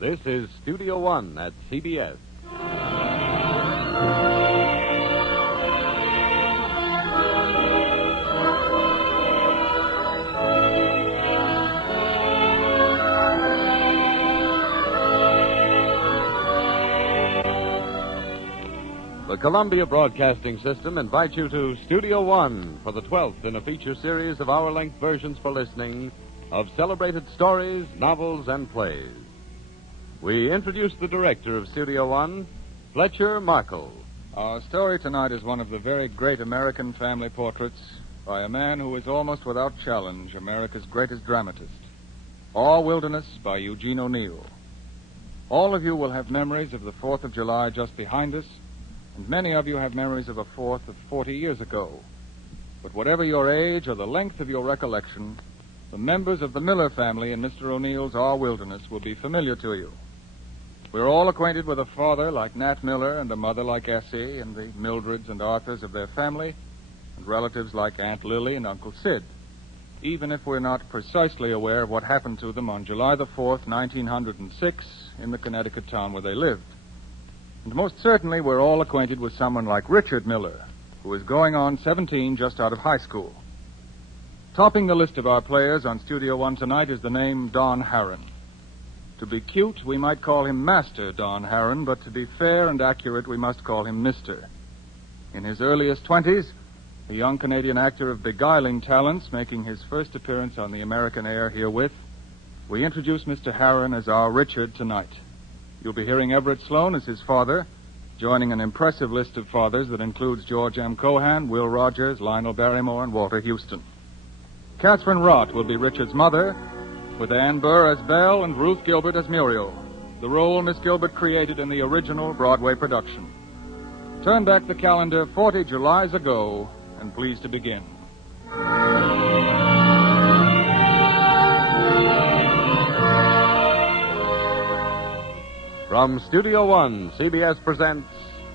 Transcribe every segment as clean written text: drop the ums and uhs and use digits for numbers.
This is Studio One at CBS. The Columbia Broadcasting System invites you to Studio One for the 12th in a feature series of hour-length versions for listening of celebrated stories, novels, and plays. We introduce the director of Studio One, Fletcher Markle. Our story tonight is one of the very great American family portraits by a man who is almost without challenge America's greatest dramatist. Our Wilderness by Eugene O'Neill. All of you will have memories of the 4th of July just behind us, and many of you have memories of a 4th of 40 years ago. But whatever your age or the length of your recollection, the members of the Miller family in Mr. O'Neill's Our Wilderness will be familiar to you. We're all acquainted with a father like Nat Miller and a mother like Essie and the Mildreds and Arthurs of their family, and relatives like Aunt Lily and Uncle Sid, even if we're not precisely aware of what happened to them on July the 4th, 1906, in the Connecticut town where they lived. And most certainly we're all acquainted with someone like Richard Miller, who is going on 17 just out of high school. Topping the list of our players on Studio One tonight is the name Don Harron. To be cute, we might call him Master Don Harron, but to be fair and accurate, we must call him Mr. In his earliest 20s, a young Canadian actor of beguiling talents making his first appearance on the American air herewith, we introduce Mr. Harron as our Richard tonight. You'll be hearing Everett Sloane as his father, joining an impressive list of fathers that includes George M. Cohan, Will Rogers, Lionel Barrymore, and Walter Houston. Catherine Rott will be Richard's mother, with Ann Burr as Belle and Ruth Gilbert as Muriel, the role Miss Gilbert created in the original Broadway production. Turn back the calendar 40 Julys ago, and please to begin. From Studio One, CBS presents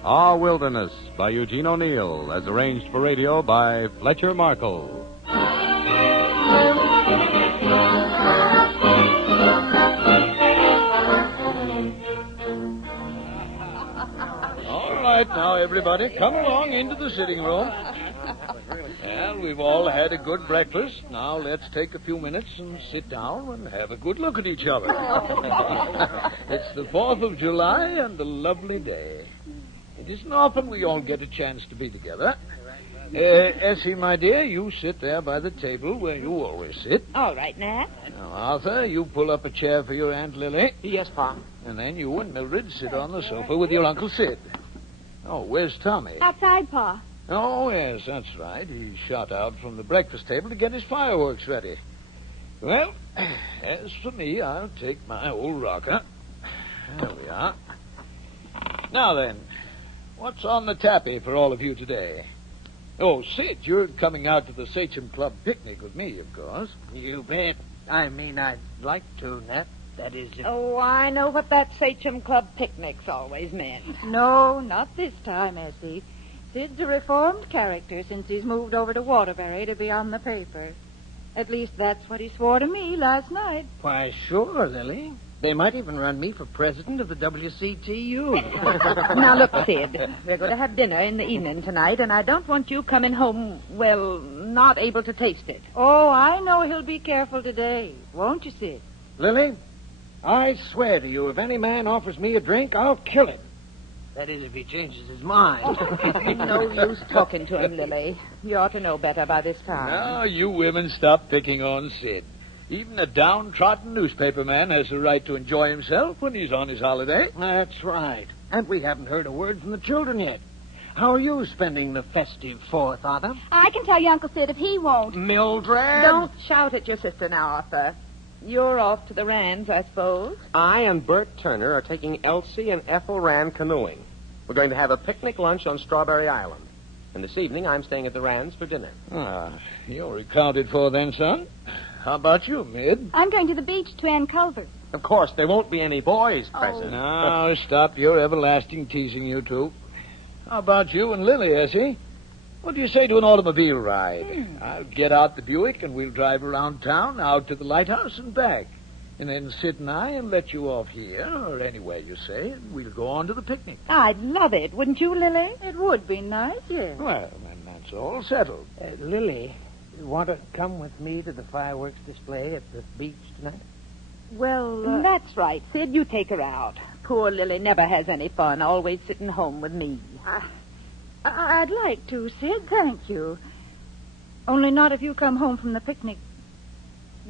Our Wilderness by Eugene O'Neill, as arranged for radio by Fletcher Markle. All right, now, everybody, come along into the sitting room. Well, we've all had a good breakfast. Now let's take a few minutes and sit down and have a good look at each other. It's the 4th of July and a lovely day. It isn't often we all get a chance to be together. Essie, my dear, you sit there by the table where you always sit. All right, Nat. Now, Arthur, you pull up a chair for your Aunt Lily. Yes, Pa. And then you and Mildred sit on the sofa with your Uncle Sid. Oh, where's Tommy? Outside, Pa. Oh, yes, that's right. He shot out from the breakfast table to get his fireworks ready. Well, as for me, I'll take my old rocker. There we are. Now then, what's on the tappy for all of you today? Oh, Sid, you're coming out to the Sachem Club picnic with me, of course. You bet. I mean, I'd like to, Nat. That is... Oh, I know what that Sachem Club picnic's always meant. No, not this time, Essie. Sid's a reformed character since he's moved over to Waterbury to be on the paper. At least that's what he swore to me last night. Why, sure, Lily. They might even run me for president of the WCTU. Now, look, Sid, we're going to have dinner in the evening tonight, and I don't want you coming home, well, not able to taste it. Oh, I know he'll be careful today. Won't you, Sid? Lily, I swear to you, if any man offers me a drink, I'll kill him. That is, if he changes his mind. No use talking to him, Lily. You ought to know better by this time. Now, you women stop picking on Sid. Even a downtrodden newspaper man has the right to enjoy himself when he's on his holiday. That's right. And we haven't heard a word from the children yet. How are you spending the festive 4th, Arthur? I can tell you, Uncle Sid, if he won't. Mildred? Don't shout at your sister now, Arthur. You're off to the Rands, I suppose. I and Bert Turner are taking Elsie and Ethel Rand canoeing. We're going to have a picnic lunch on Strawberry Island. And this evening, I'm staying at the Rands for dinner. Ah, you're accounted for then, son. How about you, Mid? I'm going to the beach to Ann Culver's. Of course, there won't be any boys present. Now, stop your everlasting teasing, you two. How about you and Lily, Essie? What do you say to an automobile ride? I'll get out the Buick and we'll drive around town, out to the lighthouse and back. And then Sid and I'll let you off here, or anywhere you say, and we'll go on to the picnic. I'd love it, wouldn't you, Lily? It would be nice, yes. Well, then that's all settled. Lily, you want to come with me to the fireworks display at the beach tonight? Well, That's right, Sid. You take her out. Poor Lily never has any fun, always sitting home with me. I'd like to, Sid, thank you. Only not if you come home from the picnic.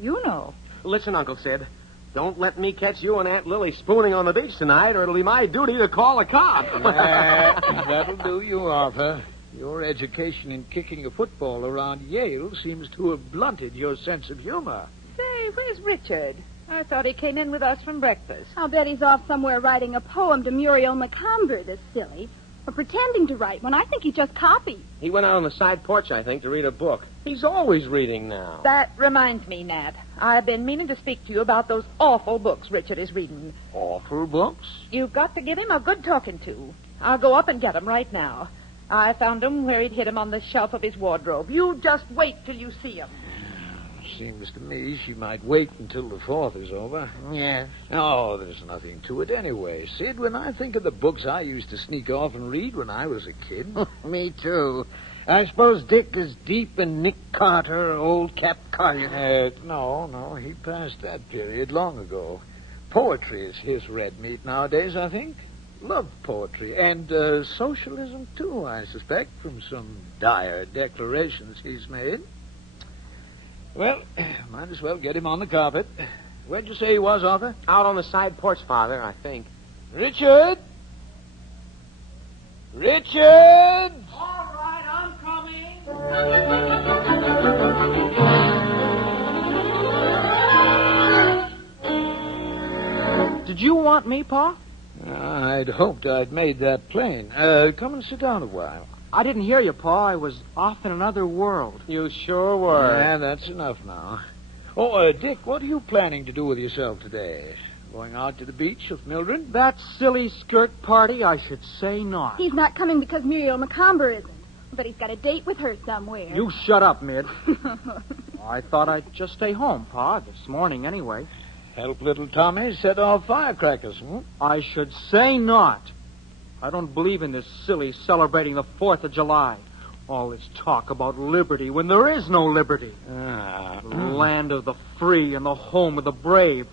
You know. Listen, Uncle Sid. Don't let me catch you and Aunt Lily spooning on the beach tonight, or it'll be my duty to call a cop. That'll do you, Arthur. Your education in kicking a football around Yale seems to have blunted your sense of humor. Say, where's Richard? I thought he came in with us from breakfast. I'll bet he's off somewhere writing a poem to Muriel Macomber, this silly. Or pretending to write one. I think he just copied. He went out on the side porch, I think, to read a book. He's always reading now. That reminds me, Nat. I've been meaning to speak to you about those awful books Richard is reading. Awful books? You've got to give him a good talking to. I'll go up and get 'em right now. I found 'em where he'd hid 'em on the shelf of his wardrobe. You just wait till you see 'em. Seems to me she might wait until the 4th is over. Yes. Oh, there's nothing to it anyway. Sid, when I think of the books I used to sneak off and read when I was a kid. Me too. I suppose Dick is deep in Nick Carter or old Cap Collier. No, he passed that period long ago. Poetry is his red meat nowadays, I think. Love poetry. And socialism, too, I suspect, from some dire declarations he's made. Well, might as well get him on the carpet. Where'd you say he was, Arthur? Out on the side porch, Father, I think. Richard! Richard! All right, I'm coming. Did you want me, Pa? I'd hoped I'd made that plain. Come and sit down a while. I didn't hear you, Pa. I was off in another world. You sure were. Yeah, that's enough now. Oh, Dick, what are you planning to do with yourself today? Going out to the beach with Mildred? That silly skirt party, I should say not. He's not coming because Muriel Macomber isn't. But he's got a date with her somewhere. You shut up, Mid. I thought I'd just stay home, Pa, this morning anyway. Help little Tommy set off firecrackers, hmm? I should say not. I don't believe in this silly celebrating the 4th of July. All this talk about liberty when there is no liberty. The land of the free and the home of the brave.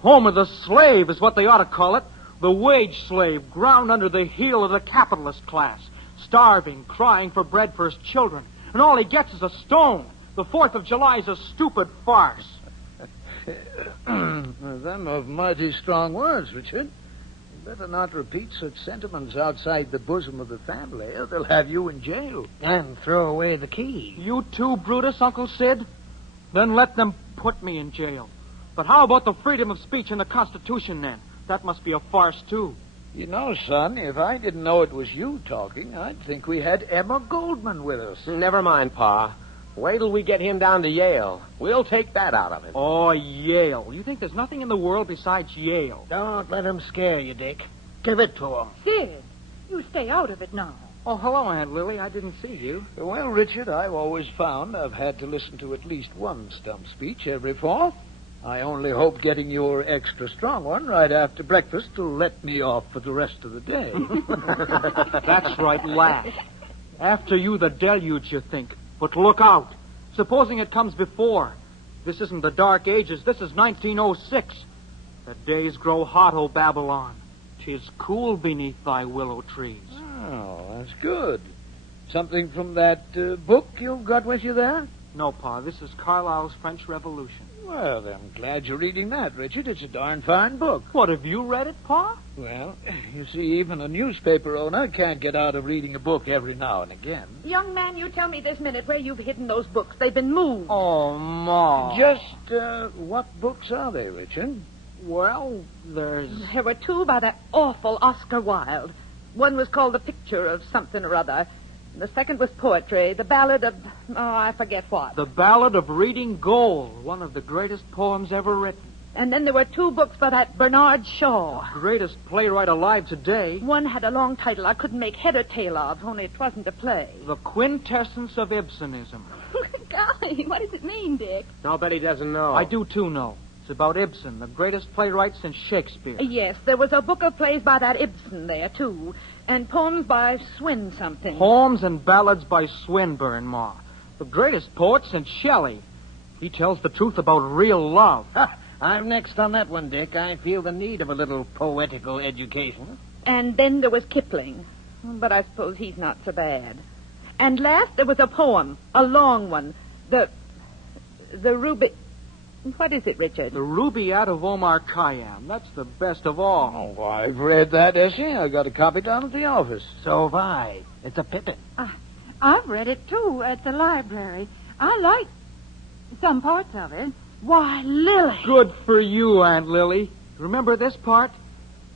Home of the slave is what they ought to call it. The wage slave ground under the heel of the capitalist class. Starving, crying for bread for his children. And all he gets is a stone. The 4th of July is a stupid farce. Them are mighty strong words, Richard. You better not repeat such sentiments outside the bosom of the family, or they'll have you in jail. And throw away the key. You too, Brutus, Uncle Sid? Then let them put me in jail. But how about the freedom of speech in the Constitution, then? That must be a farce, too. You know, son, if I didn't know it was you talking, I'd think we had Emma Goldman with us. Never mind, Pa. Wait till we get him down to Yale. We'll take that out of him. Oh, Yale. You think there's nothing in the world besides Yale? Don't let him scare you, Dick. Give it to him. Sid, you stay out of it now. Oh, hello, Aunt Lily. I didn't see you. Well, Richard, I've always found I've had to listen to at least one stump speech every 4th. I only hope getting your extra strong one right after breakfast will let me off for the rest of the day. That's right, laugh. After you, the deluge, you think. But look out. Supposing it comes before. This isn't the Dark Ages. This is 1906. The days grow hot, O Babylon. 'Tis cool beneath thy willow trees. Oh, that's good. Something from that book you've got with you there? No, Pa. This is Carlyle's French Revolution. Well, I'm glad you're reading that, Richard. It's a darn fine book. What, have you read it, Pa? Well, you see, even a newspaper owner can't get out of reading a book every now and again. Young man, you tell me this minute where you've hidden those books. They've been moved. Oh, Ma. Just, what books are they, Richard? Well, there's... There were 2 by that awful Oscar Wilde. One was called The Picture of Something or Other. The second was poetry, the ballad of, I forget what. The Ballad of Reading Gold, one of the greatest poems ever written. And then there were 2 books by that Bernard Shaw. Greatest playwright alive today. One had a long title I couldn't make head or tail of, only it wasn't a play. The Quintessence of Ibsenism. Golly, what does it mean, Dick? I'll bet he doesn't know. I do, too, know. It's about Ibsen, the greatest playwright since Shakespeare. Yes, there was a book of plays by that Ibsen there, too. And poems by Swin something. Poems and ballads by Swinburne, Ma. The greatest poet since Shelley. He tells the truth about real love. I'm next on that one, Dick. I feel the need of a little poetical education. And then there was Kipling. But I suppose he's not so bad. And last there was a poem, a long one. The Ruby... What is it, Richard? The Rubaiyat of Omar Khayyam. That's the best of all. Oh, I've read that, Essie. I got a copy down at the office. So have I. It's a pippin. I've read it, too, at the library. I like some parts of it. Why, Lily. Good for you, Aunt Lily. Remember this part?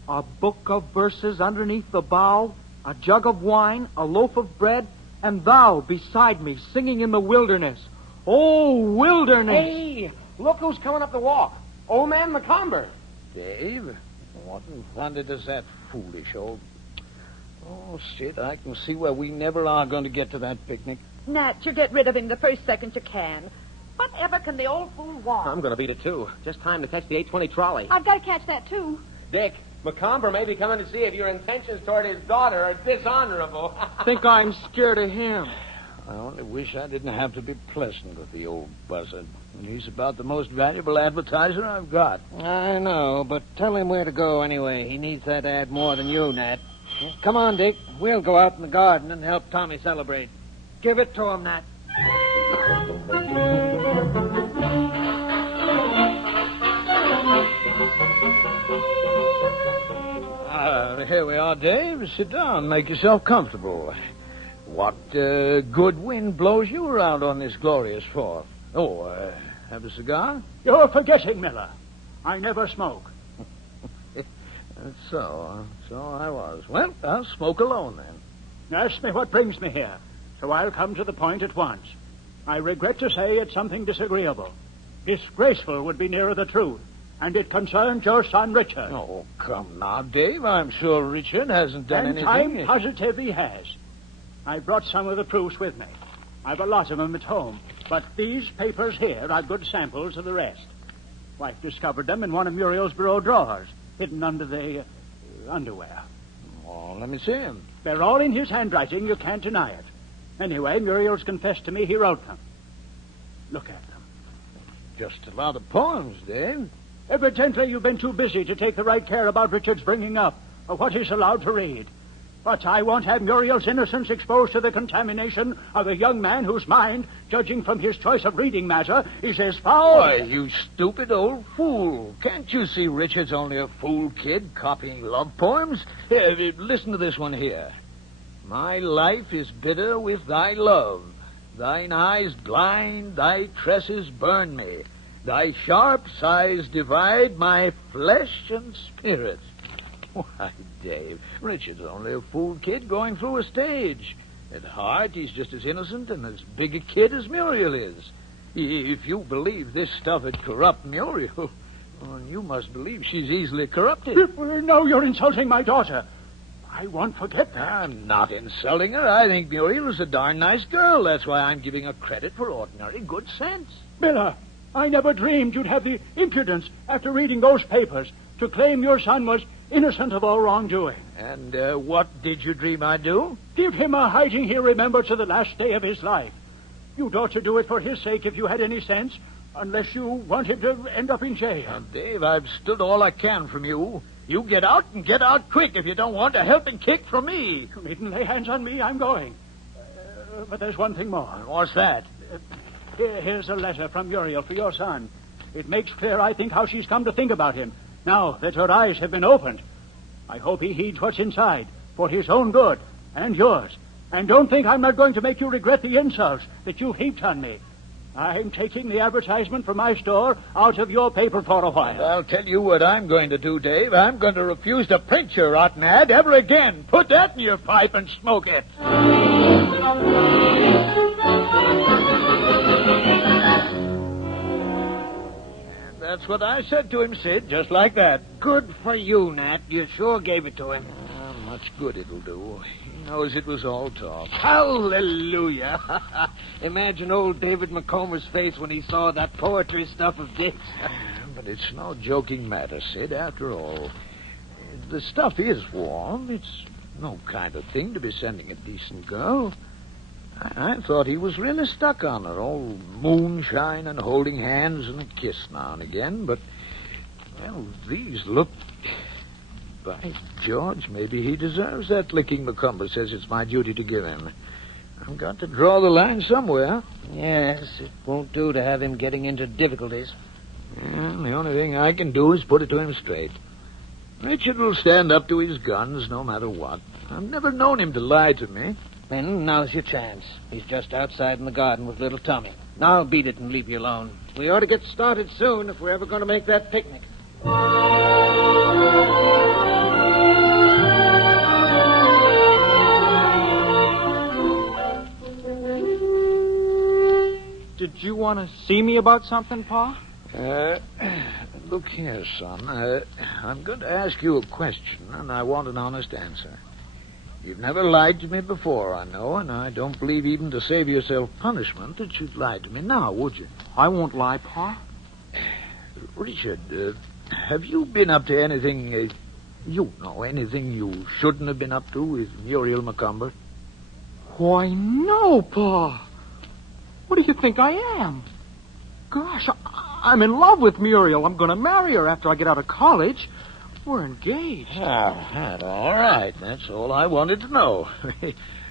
A book of verses underneath the bough, a jug of wine, a loaf of bread, and thou beside me singing in the wilderness. Oh, wilderness! Hey, look who's coming up the walk. Old Man McComber. Dave, what in thunder does that foolish old... Oh, shit, I can see where we never are going to get to that picnic. Nat, you get rid of him the first second you can. Whatever can the old fool want? I'm going to beat it, too. Just time to catch the 8:20 trolley. I've got to catch that, too. Dick, McComber may be coming to see if your intentions toward his daughter are dishonorable. Think I'm scared of him. I only wish I didn't have to be pleasant with the old buzzard. He's about the most valuable advertiser I've got. I know, but tell him where to go anyway. He needs that ad more than you, Nat. Come on, Dick. We'll go out in the garden and help Tommy celebrate. Give it to him, Nat. Here we are, Dave. Sit down. Make yourself comfortable. What good wind blows you around on this glorious fall? Oh, have a cigar? You're forgetting, Miller. I never smoke. So I was. Well, I'll smoke alone then. Ask me what brings me here, so I'll come to the point at once. I regret to say it's something disagreeable. Disgraceful would be nearer the truth, and it concerns your son, Richard. Oh, come now, Dave. I'm sure Richard hasn't done and anything. I'm positive he has. I brought some of the proofs with me. I've a lot of them at home, but these papers here are good samples of the rest. Wife discovered them in one of Muriel's bureau drawers, hidden under the underwear. Oh, let me see them. They're all in his handwriting. You can't deny it. Anyway, Muriel's confessed to me he wrote them. Look at them. Just a lot of poems, Dave. Evidently, you've been too busy to take the right care about Richard's bringing up or what he's allowed to read. But I won't have Muriel's innocence exposed to the contamination of a young man whose mind, judging from his choice of reading matter, is as foul... Why, you stupid old fool. Can't you see Richard's only a fool kid copying love poems? Here, listen to this one here. My life is bitter with thy love. Thine eyes blind, thy tresses burn me. Thy sharp sighs divide my flesh and spirit. Why, Dave, Richard's only a fool kid going through a stage. At heart, he's just as innocent and as big a kid as Muriel is. If you believe this stuff would corrupt Muriel, well, you must believe she's easily corrupted. No, you're insulting my daughter. I won't forget that. I'm not insulting her. I think Muriel is a darn nice girl. That's why I'm giving her credit for ordinary good sense. Miller, I never dreamed you'd have the impudence, after reading those papers, to claim your son was innocent of all wrongdoing. And what did you dream I'd do? Give him a hiding he'll remember to the last day of his life. You'd ought to do it for his sake if you had any sense, unless you want him to end up in jail. Now, Dave, I've stood all I can from you. You get out and get out quick if you don't want a helping kick from me. You needn't lay hands on me. I'm going. But there's one thing more. What's that? Here's a letter from Muriel for your son. It makes clear, I think, how she's come to think about him, now that her eyes have been opened. I hope he heeds what's inside, for his own good and yours. And don't think I'm not going to make you regret the insults that you've heaped on me. I'm taking the advertisement from my store out of your paper for a while. I'll tell you what I'm going to do, Dave. I'm going to refuse to print your rotten ad ever again. Put that in your pipe and smoke it. That's what I said to him, Sid, just like that. Good for you, Nat. You sure gave it to him. How much good it'll do. He knows it was all talk. Hallelujah. Imagine old David McComber's face when he saw that poetry stuff of Dick's. But but it's no joking matter, Sid, after all. The stuff is warm. It's no kind of thing to be sending a decent girl. I thought he was really stuck on her, all moonshine and holding hands and a kiss now and again, but, well, these look... By George, maybe he deserves that licking McCumber says it's my duty to give him. I've got to draw the line somewhere. Yes, it won't do to have him getting into difficulties. Well, the only thing I can do is put it to him straight. Richard will stand up to his guns no matter what. I've never known him to lie to me. Then now's your chance. He's just outside in the garden with little Tommy. Now beat it and leave you alone. We ought to get started soon if we're ever going to make that picnic. Did you want to see me about something, Pa? Look here, son. I'm going to ask you a question, and I want an honest answer. You've never lied to me before, I know, and I don't believe even to save yourself punishment that you'd lie to me now, would you? I won't lie, Pa. Richard, have you been up to anything, anything you shouldn't have been up to with Muriel McCumber? Why, no, Pa. What do you think I am? Gosh, I'm in love with Muriel. I'm going to marry her after I get out of college. We're engaged. All right. That's all I wanted to know.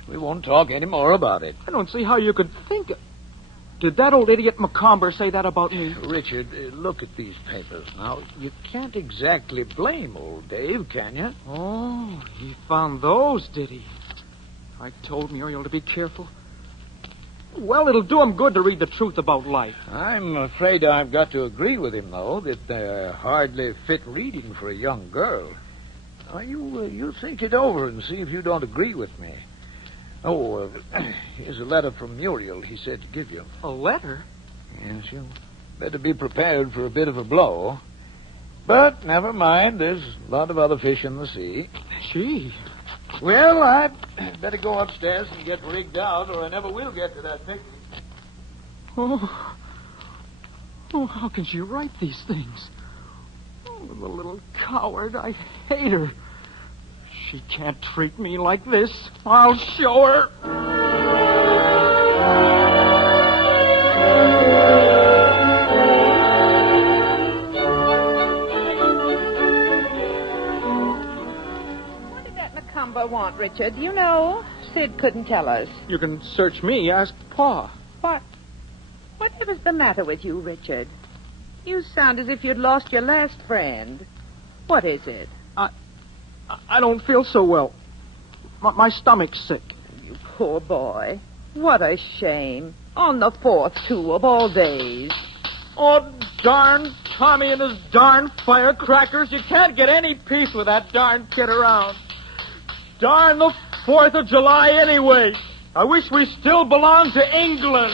We won't talk any more about it. I don't see how you could think... Did that old idiot McComber say that about me? Richard, look at these papers. Now, you can't exactly blame old Dave, can you? Oh, he found those, did he? I told Muriel to be careful. Well, it'll do him good to read the truth about life. I'm afraid I've got to agree with him, though, that they're hardly fit reading for a young girl. Now, you think it over and see if you don't agree with me. Oh, here's a letter from Muriel he said to give you. A letter? Yes, you better be prepared for a bit of a blow. But never mind, there's a lot of other fish in the sea. Gee. Well, I better go upstairs and get rigged out, or I never will get to that picnic. Oh, how can she write these things? Oh, the little coward. I hate her. She can't treat me like this. I'll show her. Want, Richard? You know, Sid couldn't tell us. You can search me. Ask Pa. What? Whatever's the matter with you, Richard? You sound as if you'd lost your last friend. What is it? I don't feel so well. My stomach's sick. You poor boy. What a shame. On the 4th, too, of all days. Oh, darn Tommy and his darn firecrackers. You can't get any peace with that darn kid around. Darn the 4th of July anyway. I wish we still belonged to England.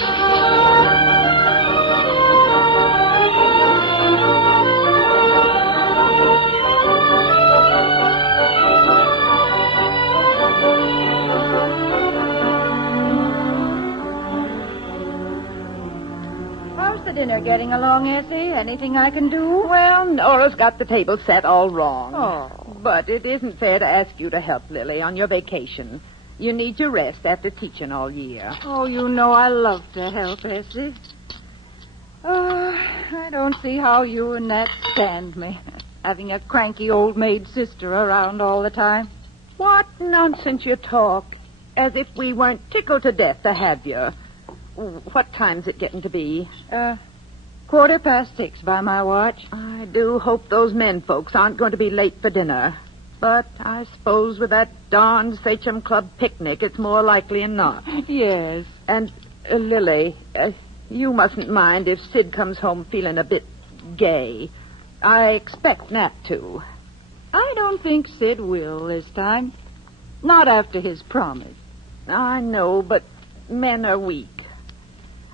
How's the dinner getting along, Essie? Anything I can do? Well, Nora's got the table set all wrong. Oh. But it isn't fair to ask you to help, Lily, on your vacation. You need your rest after teaching all year. Oh, you know I love to help, Essie. I don't see how you and Nat stand me, having a cranky old maid sister around all the time. What nonsense you talk. As if we weren't tickled to death to have you. What time's it getting to be? 6:15 by my watch. I do hope those men folks aren't going to be late for dinner. But I suppose with that darned Sachem Club picnic, it's more likely than not. Yes. And, Lily, you mustn't mind if Sid comes home feeling a bit gay. I expect Nat to. I don't think Sid will this time. Not after his promise. I know, but men are weak.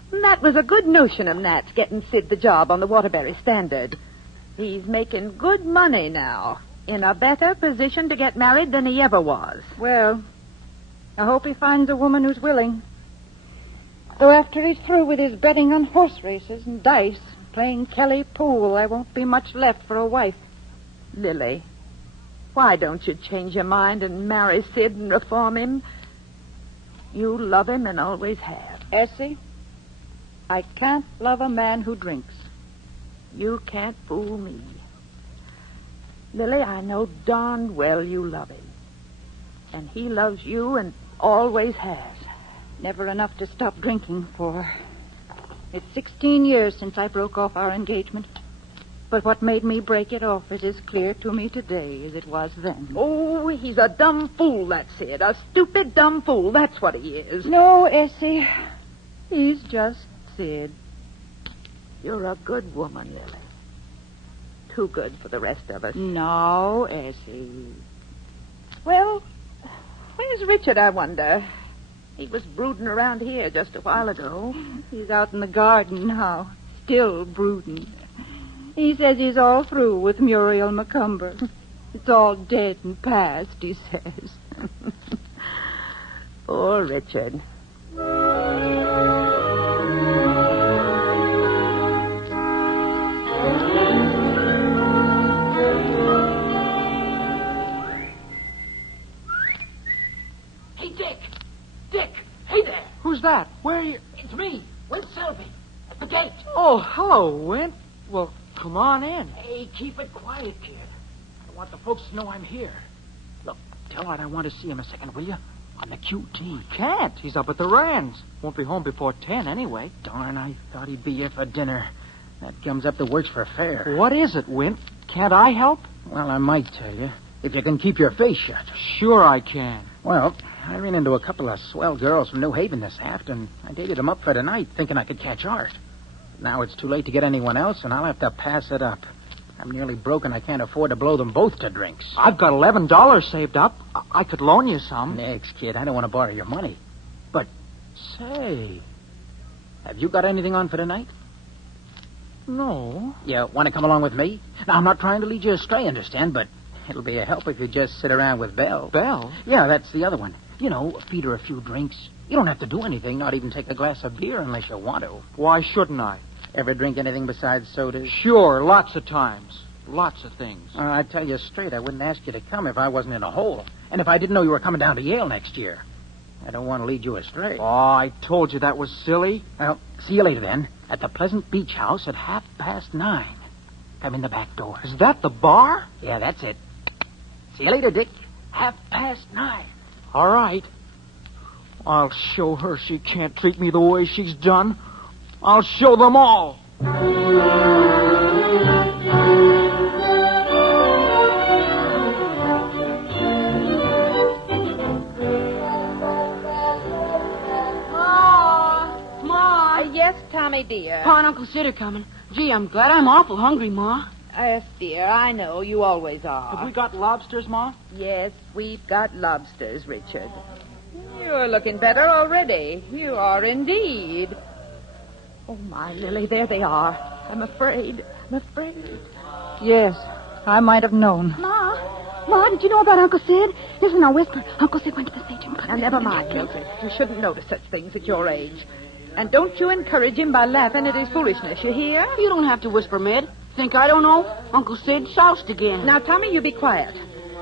That was a good notion of Nat's getting Sid the job on the Waterbury Standard. He's making good money now, in a better position to get married than he ever was. Well, I hope he finds a woman who's willing. Though after he's through with his betting on horse races and dice, playing Kelly pool, there won't be much left for a wife. Lily, why don't you change your mind and marry Sid and reform him? You love him and always have. Essie, I can't love a man who drinks. You can't fool me. Lily, I know darn well you love him. And he loves you and always has. Never enough to stop drinking for. It's 16 years since I broke off our engagement. But what made me break it off is as clear to me today as it was then. Oh, he's a dumb fool, that's it. A stupid dumb fool. That's what he is. No, Essie. He's just Sid. You're a good woman, Lily. Too good for the rest of us. No, Essie. Well, where's Richard, I wonder? He was brooding around here just a while ago. He's out in the garden now, still brooding. He says he's all through with Muriel McCumber. It's all dead and past, he says. Poor Richard. Hey, Dick! Dick! Hey there! Who's that? Where are you? It's me, Win Selby, at the gate. Oh, hello, Win. Well, come on in. Hey, keep it quiet, kid. I want the folks to know I'm here. Look, tell Art I want to see him a second, will you? On the QT. Can't. He's up at the Rands. Won't be home before 10 anyway. Darn, I thought he'd be here for dinner. That gums up the works for fare. What is it, Win? Can't I help? Well, I might tell you, if you can keep your face shut. Sure I can. Well, I ran into a couple of swell girls from New Haven this afternoon. I dated them up for tonight, thinking I could catch Art. Now it's too late to get anyone else, and I'll have to pass it up. I'm nearly broken. I can't afford to blow them both to drinks. I've got $11 saved up. I could loan you some. Next, kid, I don't want to borrow your money. But, say, have you got anything on for tonight? No. You want to come along with me? Now, I'm not trying to lead you astray, understand, but it'll be a help if you just sit around with Belle. Belle? Yeah, that's the other one. You know, feed her a few drinks. You don't have to do anything, not even take a glass of beer unless you want to. Why shouldn't I? Ever drink anything besides sodas? Sure, lots of times. Lots of things. I tell you straight, I wouldn't ask you to come if I wasn't in a hole. And if I didn't know you were coming down to Yale next year. I don't want to lead you astray. Oh, I told you that was silly. Well, see you later then. At the Pleasant Beach House at 9:30. Come in the back door. Is that the bar? Yeah, that's it. See you later, Dick. 9:30. All right. I'll show her she can't treat me the way she's done. I'll show them all. Ma! Yes, Tommy, dear. Pa and Uncle Sid are coming. Gee, I'm glad. I'm awful hungry, Ma. Yes, dear, I know. You always are. Have we got lobsters, Ma? Yes, we've got lobsters, Richard. You're looking better already. You are indeed. Oh, my, Lily, there they are. I'm afraid. Yes, I might have known. Ma, did you know about Uncle Sid? Listen, I'll whisper. Uncle Sid went to the staging club. Now, never mind, Mildred. You shouldn't notice such things at your age. And don't you encourage him by laughing at his foolishness, you hear? You don't have to whisper, Med. Think I don't know? Uncle Sid soused again. Now, Tommy, you be quiet.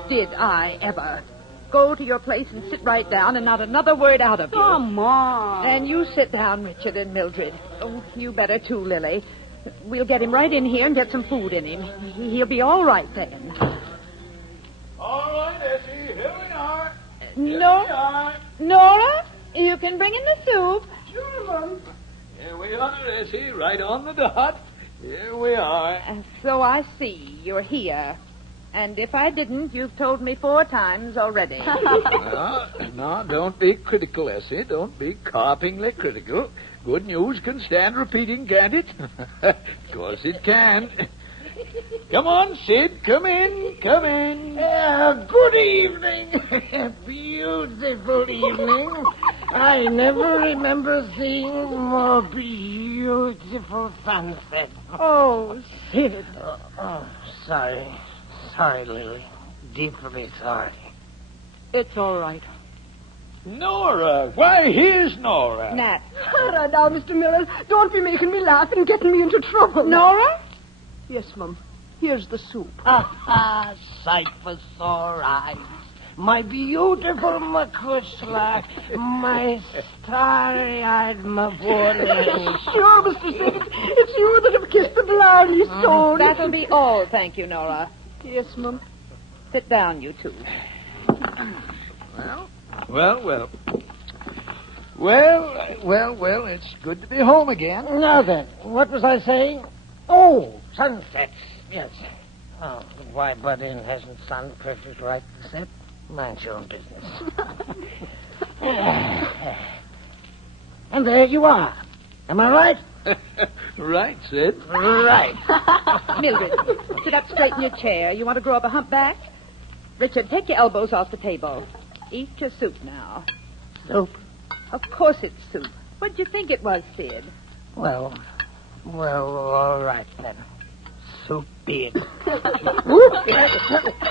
Did I ever? Go to your place and sit right down and not another word out of you. Come on. And you sit down, Richard and Mildred. Oh, you better too, Lily. We'll get him right in here and get some food in him. He'll be all right then. All right, Essie, here we are. Nora, you can bring in the soup. Sure, Mom. Here we are, Essie, right on the dot. Here we are. So I see. You're here. And if I didn't, you've told me 4 times already. No, don't be critical, Essie. Don't be carpingly critical. Good news can stand repeating, can't it? Of course it can. Come on, Sid. Come in. Good evening. Beautiful evening. I never remember seeing more beautiful sunset. Oh, Sid. Sorry. Sorry, Lily. Deeply sorry. It's all right. Nora. Why, here's Nora. Nat. Now, Mr. Miller, don't be making me laugh and getting me into trouble. Nora? Yes, Mum. Here's the soup. Sight for sore eyes. My beautiful McCushla, my starry-eyed Mavourneen. Sure, Mr. Sid, it's you that have kissed the Blarney Stone. That'll be all, thank you, Nora. Yes, Mum. Sit down, you two. Well. Well, it's good to be home again. Now then, what was I saying? Oh, sunsets. Yes. Oh, why butt in? Hasn't sun perfect right to set? Mind your own business. And there you are. Am I right? Right, Sid. Right. Mildred, sit up straight in your chair. You want to grow up a humpback? Richard, take your elbows off the table. Eat your soup now. Soup? Of course it's soup. What'd you think it was, Sid? Well, all right then. Soup be it.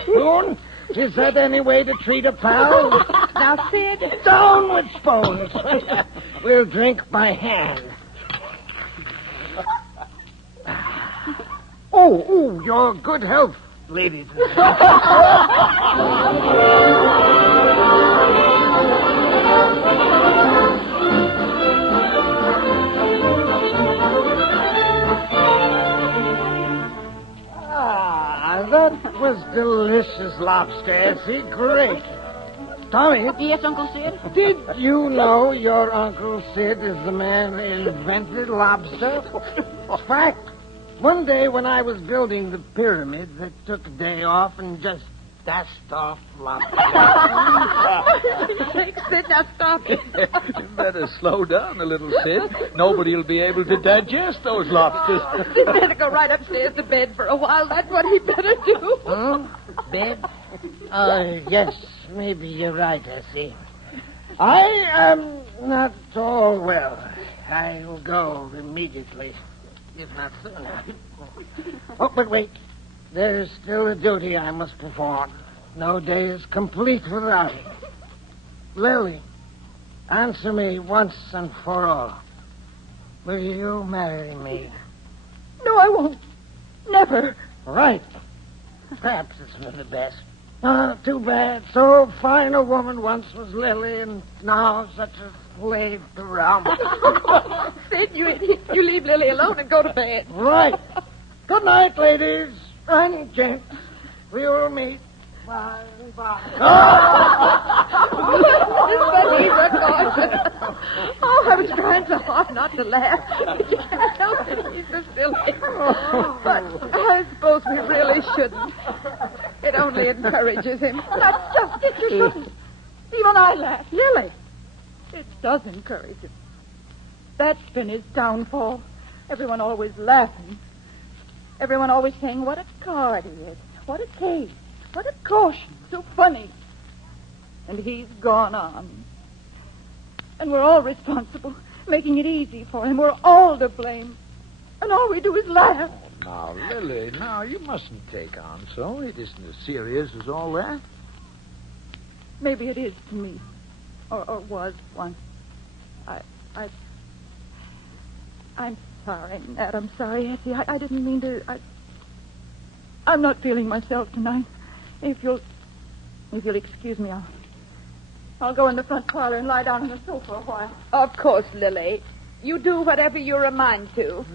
Spoon, is that any way to treat a pal? Now, Sid. Down with spoons. We'll drink by hand. Oh, your good health, ladies and that was delicious lobster, see? Great. Tommy? Yes, Uncle Sid? Did you know your Uncle Sid is the man who invented lobster? Fact, one day when I was building the pyramids, I took a day off and just dashed off lobster. Thanks, Sid. Now stop it. You better slow down a little, Sid. Nobody will be able to digest those lobsters. Sid better go right upstairs to bed for a while. That's what he better do. Bed? Yes, maybe you're right, Essie. I am not all well. I will go immediately, if not sooner. Oh, but wait. There's still a duty I must perform. No day is complete without it. Lily, answer me once and for all. Will you marry me? No, I won't. Never. Right. Perhaps it's for the best. Too bad. So fine a woman once was Lily, and now such a slave to Rum. Sid, you idiot. You leave Lily alone and go to bed. Right. Good night, ladies and gents. We will meet by and by. But he's a caution. Oh, I was trying so hard not to laugh. But you can't help it. He's so silly. But I suppose we really shouldn't. It only encourages him. That's just it. You shouldn't. Even I laugh. Lily. It does encourage him. That's been his downfall. Everyone always laughing. Everyone always saying what a card he is. What a case. What a caution. So funny. And he's gone on. And we're all responsible, making it easy for him. We're all to blame. And all we do is laugh. Now, Lily, you mustn't take on so. It isn't as serious as all that. Maybe it is to me. Or was once. I'm sorry, Nat. I'm sorry, Essie. I didn't mean to... I'm not feeling myself tonight. If you'll excuse me, I'll go in the front parlor and lie down on the sofa a while. Of course, Lily. You do whatever you're a mind to.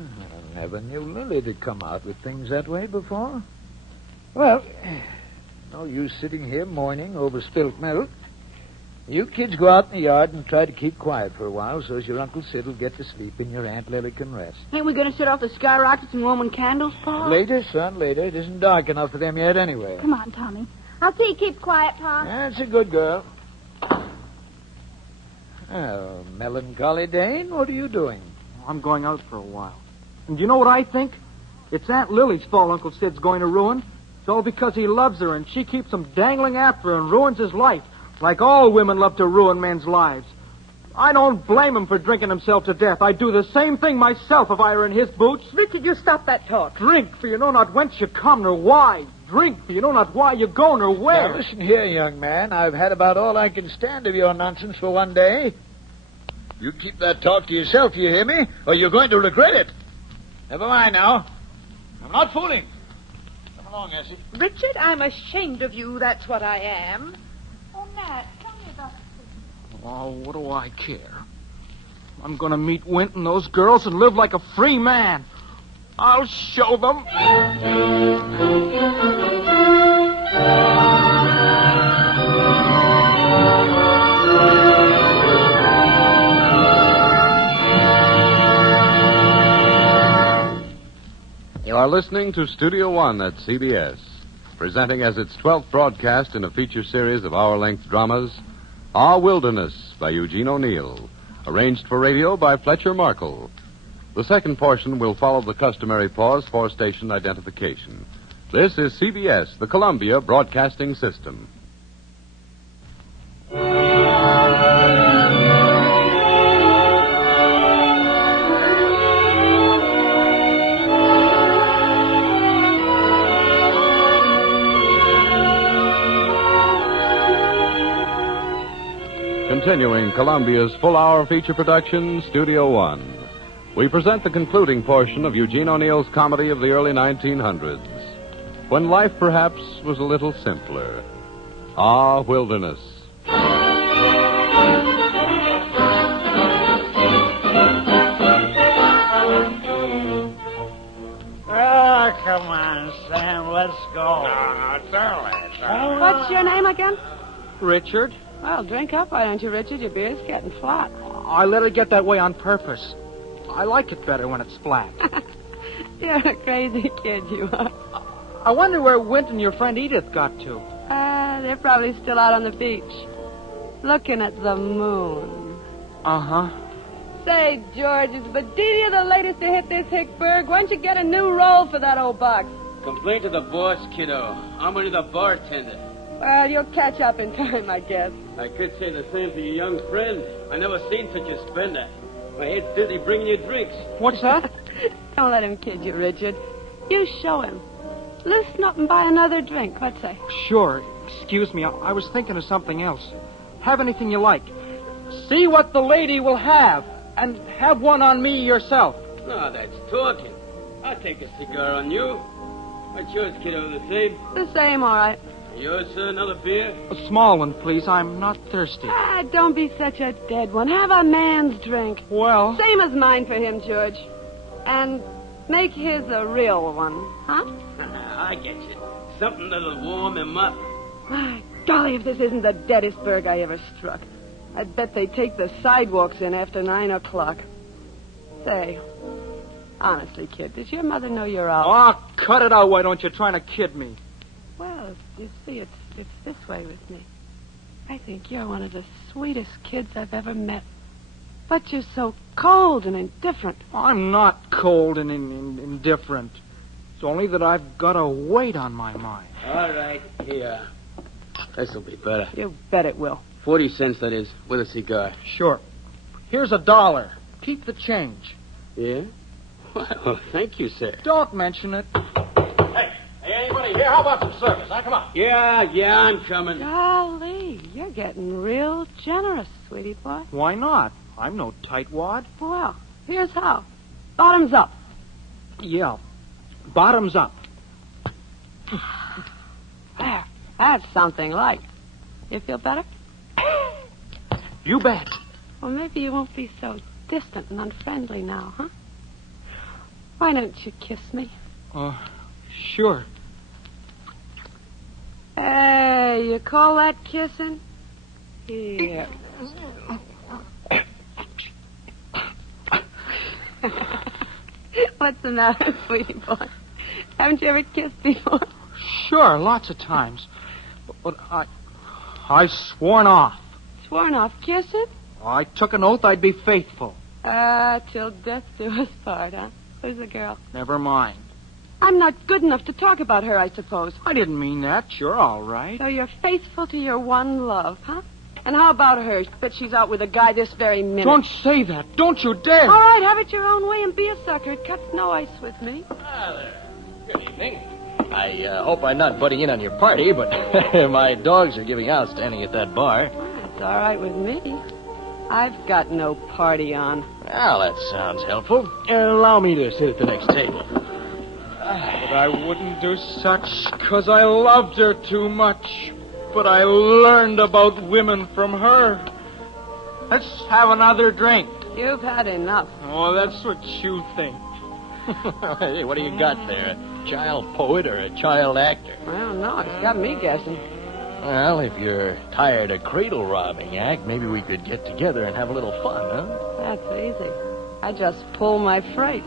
I never knew Lily to come out with things that way before. Well, no use sitting here mourning over spilt milk. You kids go out in the yard and try to keep quiet for a while so as your Uncle Sid will get to sleep and your Aunt Lily can rest. Ain't we going to set off the skyrockets and Roman candles, Pa? Later, son, later. It isn't dark enough for them yet anyway. Come on, Tommy. I'll see you keep quiet, Pa. That's a good girl. Oh, melancholy Dane, what are you doing? I'm going out for a while. And do you know what I think? It's Aunt Lily's fault Uncle Sid's going to ruin. It's all because he loves her and she keeps him dangling after her and ruins his life. Like all women love to ruin men's lives. I don't blame him for drinking himself to death. I'd do the same thing myself if I were in his boots. Richard, you stop that talk. Drink, for you know not whence you come nor why. drink. You know not why you're going or where. Now, listen here, young man. I've had about all I can stand of your nonsense for one day. You keep that talk to yourself, you hear me? Or you're going to regret it. Never mind now. I'm not fooling. Come along, Essie. Richard, I'm ashamed of you. That's what I am. Oh, Nat, tell me about Oh, what do I care? I'm going to meet Wint and those girls and live like a free man. I'll show them. You are listening to Studio One at CBS, presenting as its 12th broadcast in a feature series of hour-length dramas, Our Wilderness by Eugene O'Neill, arranged for radio by Fletcher Markle. The second portion will follow the customary pause for station identification. This is CBS, the Columbia Broadcasting System. Continuing Columbia's full-hour feature production, Studio One. We present the concluding portion of Eugene O'Neill's comedy of the early 1900s, when life perhaps was a little simpler. Our Wilderness. Oh, come on, Sam, let's go. No, it's early. What's your name again? Richard, Well, drink up, why don't you, Richard? Your beer's getting flat. I let it get that way on purpose. I like it better when it's flat. You're a crazy kid, you are. I wonder where Wint and your friend Edith got to. They're probably still out on the beach, looking at the moon. Uh-huh. Say, George, is Bedelia the latest to hit this Hickburg? Why don't you get a new roll for that old box? Complain to the boss, kiddo. I'm only the bartender. Well, you'll catch up in time, I guess. I could say the same for your young friend. I never seen such a spender. My head's dizzy bringing you drinks. What's that? Don't let him kid you, Richard. You show him. Listen up and buy another drink. What say? Sure. Excuse me, I was thinking of something else. Have anything you like. See what the lady will have, and have one on me yourself. No, that's talking. I'll take a cigar on you. What's yours, kiddo? The same? The same, all right. Yours, sir? Another beer? A small one, please. I'm not thirsty. Don't be such a dead one. Have a man's drink. Well... Same as mine for him, George. And make his a real one, huh? I get you. Something that'll warm him up. My golly, if this isn't the deadest burg I ever struck. I bet they take the sidewalks in after 9 o'clock. Say, honestly, kid, does your mother know you're out? Oh, cut it out. Why don't you try to kid me? Well, you see, it's this way with me. I think you're one of the sweetest kids I've ever met. But you're so cold and indifferent. I'm not cold and indifferent. It's only that I've got a weight on my mind. All right, here. This'll be better. You bet it will. 40 cents, that is, with a cigar. Sure. Here's $1. Keep the change. Yeah? Well, thank you, sir. Don't mention it. Hey, anybody here? How about some service? Huh? Come on. Yeah, I'm coming. Golly, you're getting real generous, sweetie boy. Why not? I'm no tightwad. Well, here's how. Bottoms up. Yeah. Bottoms up. There. That's something like. You feel better? You bet. Well, maybe you won't be so distant and unfriendly now, huh? Why don't you kiss me? Sure. Hey, you call that kissing? Here. What's the matter, sweetie boy? Haven't you ever kissed before? Sure, lots of times. But I've sworn off. Sworn off kissing? I took an oath I'd be faithful. Till death do us part, huh? Who's the girl? Never mind. I'm not good enough to talk about her, I suppose. I didn't mean that. You're all right. So you're faithful to your one love, huh? And how about her? Bet she's out with a guy this very minute. Don't say that. Don't you dare. All right, have it your own way and be a sucker. It cuts no ice with me. Ah, there. Good evening. I hope I'm not butting in on your party, but my dogs are giving out standing at that bar. It's all right with me. I've got no party on. Well, that sounds helpful. Allow me to sit at the next table. But I wouldn't do such, 'cause I loved her too much. But I learned about women from her. Let's have another drink. You've had enough. Oh, that's what you think. Hey, what do you got there? A child poet or a child actor? Well, no, it's got me guessing. Well, if you're tired of cradle robbing, Act, maybe we could get together and have a little fun, huh? That's easy. I just pull my freight.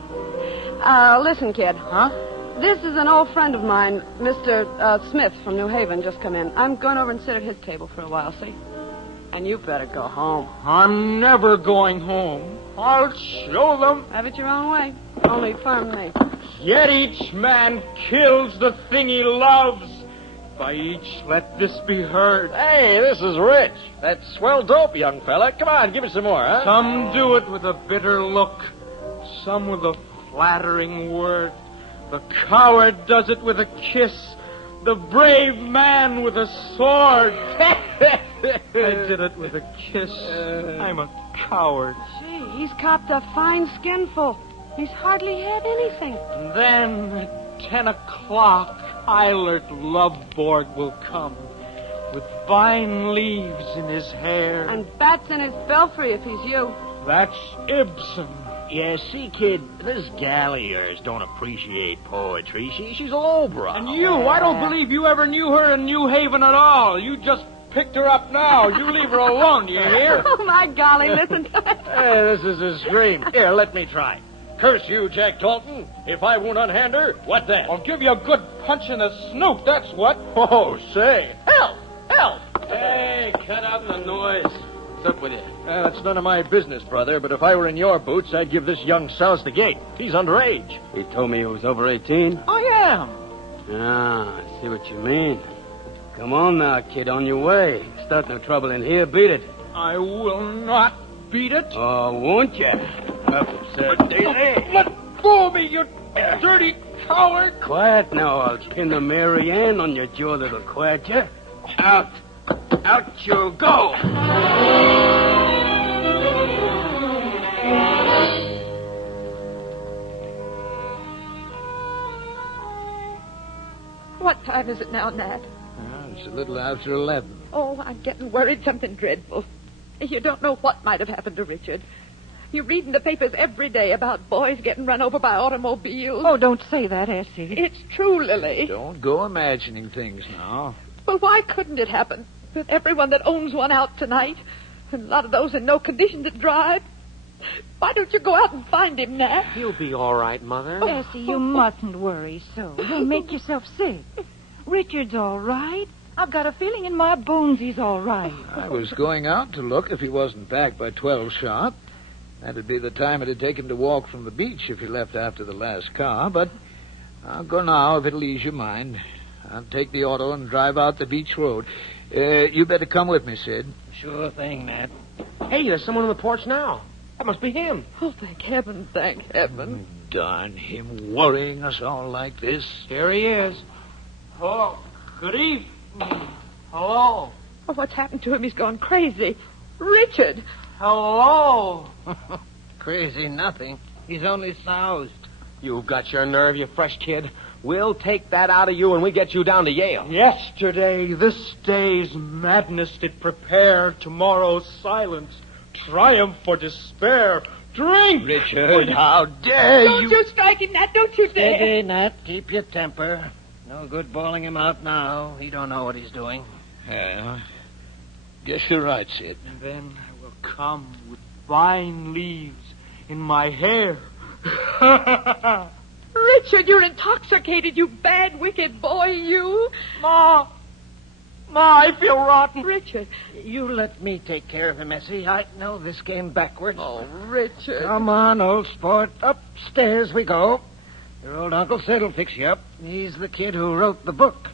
Listen, kid. Huh? This is an old friend of mine, Mr. Smith from New Haven, just come in. I'm going over and sit at his table for a while, see? And you better go home. I'm never going home. I'll show them. Have it your own way. Only firmly. Yet each man kills the thing he loves. By each, let this be heard. Hey, this is rich. That's swell dope, young fella. Come on, give me some more, huh? Some do it with a bitter look. Some with a flattering word. The coward does it with a kiss. The brave man with a sword. I did it with a kiss. I'm a coward. Gee, he's copped a fine skinful. He's hardly had anything. And then at 10 o'clock, Eilert Loveborg will come with vine leaves in his hair. And bats in his belfry if he's you. That's Ibsen. Yeah, see, kid, this gal of yours don't appreciate poetry. She's a lowbrow. And you, I don't believe you ever knew her in New Haven at all. You just picked her up now. You leave her alone, do you hear? Oh, my golly, listen to it. Hey, this is a scream. Here, let me try. Curse you, Jack Dalton. If I won't unhand her, what then? I'll give you a good punch in the snoot, that's what. Oh, say. Help! Help! Hey, cut out the noise. What's up with you? That's none of my business, brother, but if I were in your boots, I'd give this young souse the gate. He's underage. He told me he was over 18. I am. Ah, I see what you mean. Come on now, kid, on your way. Start no trouble in here. Beat it. I will not beat it. Oh, won't you? Up, sir. Let go of me, you dirty coward. Quiet now. I'll pin the Mary Ann on your jaw that'll quiet you. Out. Out you go. What time is it now, Nat? It's a little after 11. Oh, I'm getting worried. Something dreadful. You don't know what might have happened to Richard. You read in the papers every day about boys getting run over by automobiles. Oh, don't say that, Essie. It's true, Lily. Don't go imagining things now. Well, why couldn't it happen with everyone that owns one out tonight? And a lot of those in no condition to drive. Why don't you go out and find him, Nat? He'll be all right, Mother. Essie, you mustn't worry so. You'll make yourself sick. Richard's all right. I've got a feeling in my bones he's all right. I was going out to look if he wasn't back by 12 sharp. That'd be the time it'd take him to walk from the beach if he left after the last car. But I'll go now if it'll ease your mind. I'll take the auto and drive out the beach road. You better come with me, Sid. Sure thing, Nat. Hey, there's someone on the porch now. That must be him. Oh, thank heaven, thank heaven. Darn him worrying us all like this. Here he is. Oh, good evening. Hello. Oh, what's happened to him? He's gone crazy. Richard. Hello. Crazy nothing. He's only soused. You've got your nerve, you fresh kid. We'll take that out of you when we get you down to Yale. Yesterday, this day's madness did prepare tomorrow's silence. Triumph for despair. Drink! Richard, how dare Don't you strike him, Nat. Don't you dare. Steady, Nat. Keep your temper. No good bawling him out now. He don't know what he's doing. Yeah, guess you're right, Sid. And then I will come with vine leaves in my hair. Richard, you're intoxicated, you bad, wicked boy, you. Ma, I feel rotten. Richard. You let me take care of him, Essie. I know this game backwards. Oh, Richard. Come on, old sport. Upstairs we go. Your old Uncle Sid'll fix you up. He's the kid who wrote the book.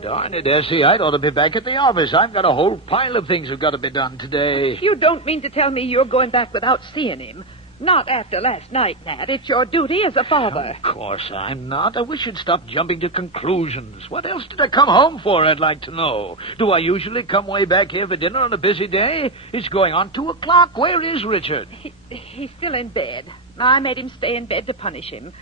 Darn Say, Desi, I'd ought to be back at the office. I've got a whole pile of things that have got to be done today. You don't mean to tell me you're going back without seeing him? Not after last night, Nat. It's your duty as a father. Of course I'm not. I wish you'd stop jumping to conclusions. What else did I come home for, I'd like to know? Do I usually come way back here for dinner on a busy day? It's going on 2 o'clock. Where is Richard? He's still in bed. I made him stay in bed to punish him.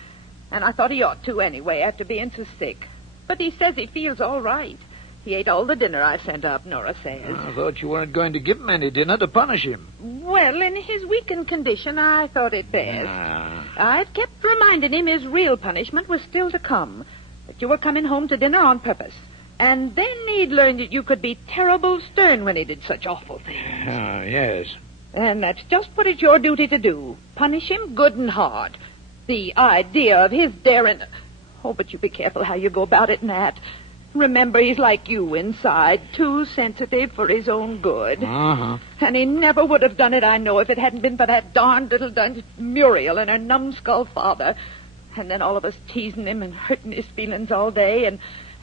And I thought he ought to anyway, after being so sick. But he says he feels all right. He ate all the dinner I sent up, Nora says. I thought you weren't going to give him any dinner to punish him. Well, in his weakened condition, I thought it best. I've kept reminding him his real punishment was still to come. That you were coming home to dinner on purpose. And then he'd learn that you could be terrible stern when he did such awful things. Yes. And that's just what it's your duty to do. Punish him good and hard. The idea of his daring... Oh, but you be careful how you go about it, Nat. Remember, he's like you inside, too sensitive for his own good. Uh-huh. And he never would have done it, I know, if it hadn't been for that darned little dunce Muriel and her numbskull father. And then all of us teasing him and hurting his feelings all day.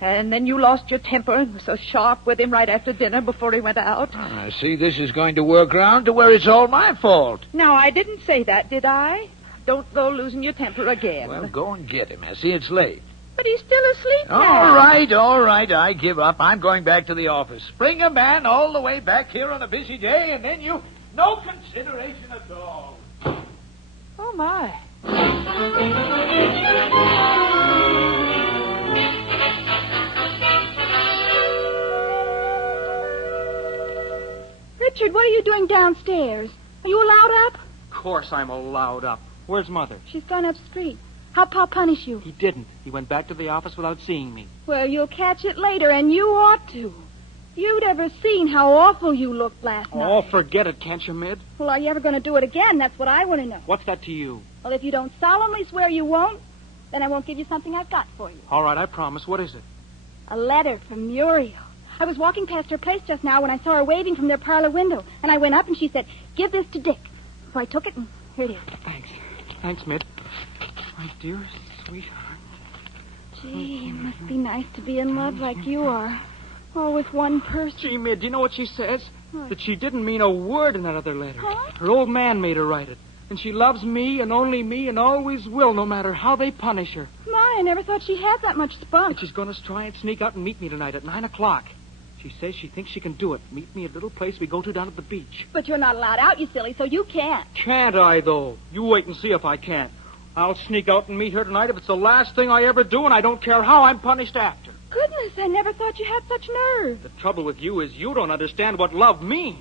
And then you lost your temper and were so sharp with him right after dinner before he went out. I see this is going to work round to where it's all my fault. Now, I didn't say that, did I? Don't go losing your temper again. Well, go and get him, Essie. It's late. But he's still asleep now. All right. I give up. I'm going back to the office. Bring a man all the way back here on a busy day, and then you... No consideration at all. Oh, my. Richard, what are you doing downstairs? Are you allowed up? Of course I'm allowed up. Where's Mother? She's gone up street. How'd Pa punish you? He didn't. He went back to the office without seeing me. Well, you'll catch it later, and you ought to. You'd ever seen how awful you looked last night. Oh, forget it, can't you, Mid? Well, are you ever going to do it again? That's what I want to know. What's that to you? Well, if you don't solemnly swear you won't, then I won't give you something I've got for you. All right, I promise. What is it? A letter from Muriel. I was walking past her place just now when I saw her waving from their parlor window, and I went up and she said, "Give this to Dick." So I took it, and here it is. Thanks, Mid. My dearest sweetheart. Gee, it must be nice to be in love like you are. All with one person. Gee, Mid, do you know what she says? What? That she didn't mean a word in that other letter. Huh? Her old man made her write it. And she loves me and only me and always will, no matter how they punish her. My, I never thought she had that much spunk. And she's going to try and sneak out and meet me tonight at 9 o'clock. She says she thinks she can do it. Meet me at a little place we go to down at the beach. But you're not allowed out, you silly, so you can't. Can't I, though? You wait and see if I can. I'll sneak out and meet her tonight if it's the last thing I ever do, and I don't care how I'm punished after. Goodness, I never thought you had such nerve. The trouble with you is you don't understand what love means.